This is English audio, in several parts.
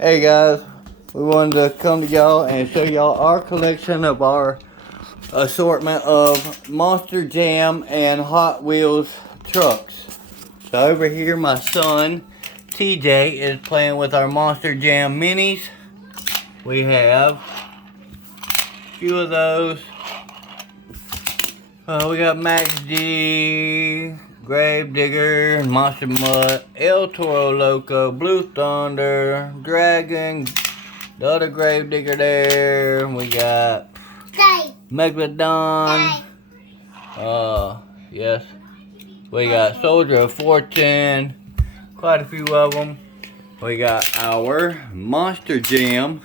Hey guys, we wanted to come to y'all and show y'all our collection of our assortment of Monster Jam and Hot Wheels trucks. So over here my son TJ is playing with our Monster Jam minis. We have a few of those. We got Max G, Grave Digger, Monster Mutt, El Toro Loco, Blue Thunder, Dragon, the other Grave Digger there. We got Megalodon. Yes. We got Soldier of Fortune. Quite a few of them. We got our Monster Jam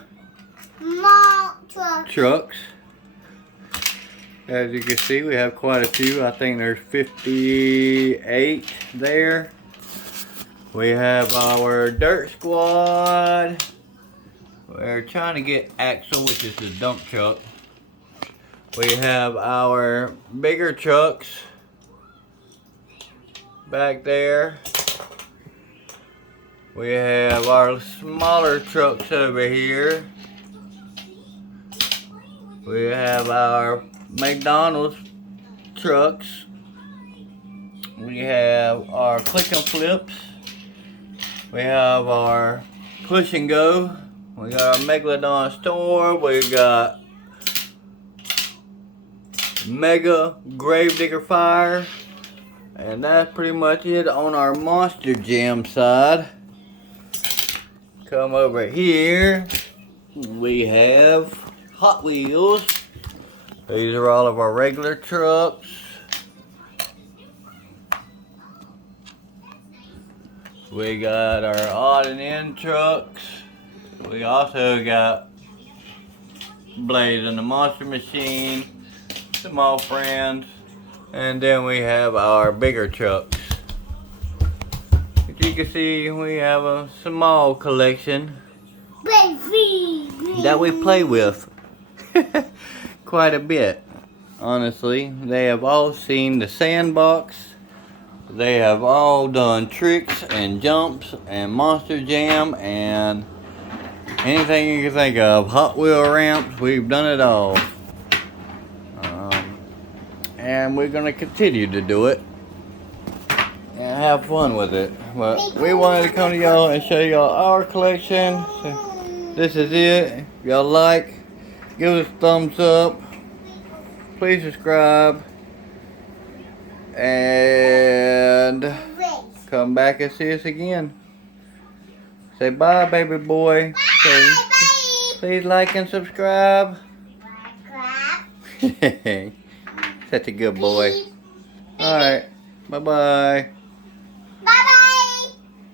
trucks. As you can see, we have quite a few. I think there's 58 there. We have our Dirt Squad. We're trying to get Axle, which is the dump truck. We have our bigger trucks back there. We have our smaller trucks over here. We have our McDonald's trucks. We have our Click and Flips. We have our Push and Go. We got our Megalodon Storm. We got Mega Grave Digger Fire. And that's pretty much it on our Monster Jam side. Come over here. We have Hot Wheels. These are all of our regular trucks. We got our odd and end trucks. We also got Blaze and the Monster Machine, Small Friends, and then we have our bigger trucks. As you can see, we have a small collection that we play with. Quite a bit, honestly. They have all seen the sandbox. They have all done tricks and jumps and Monster Jam and anything you can think of. Hot Wheel ramps, we've done it all. And we're going to continue to do it and have fun with it. But we wanted to come to y'all and show y'all our collection. So this is it. If y'all like, give us a thumbs up. Please subscribe. And come back and see us again. Say bye, baby boy. Say, please like and subscribe. Such a good boy. Alright. Bye-bye.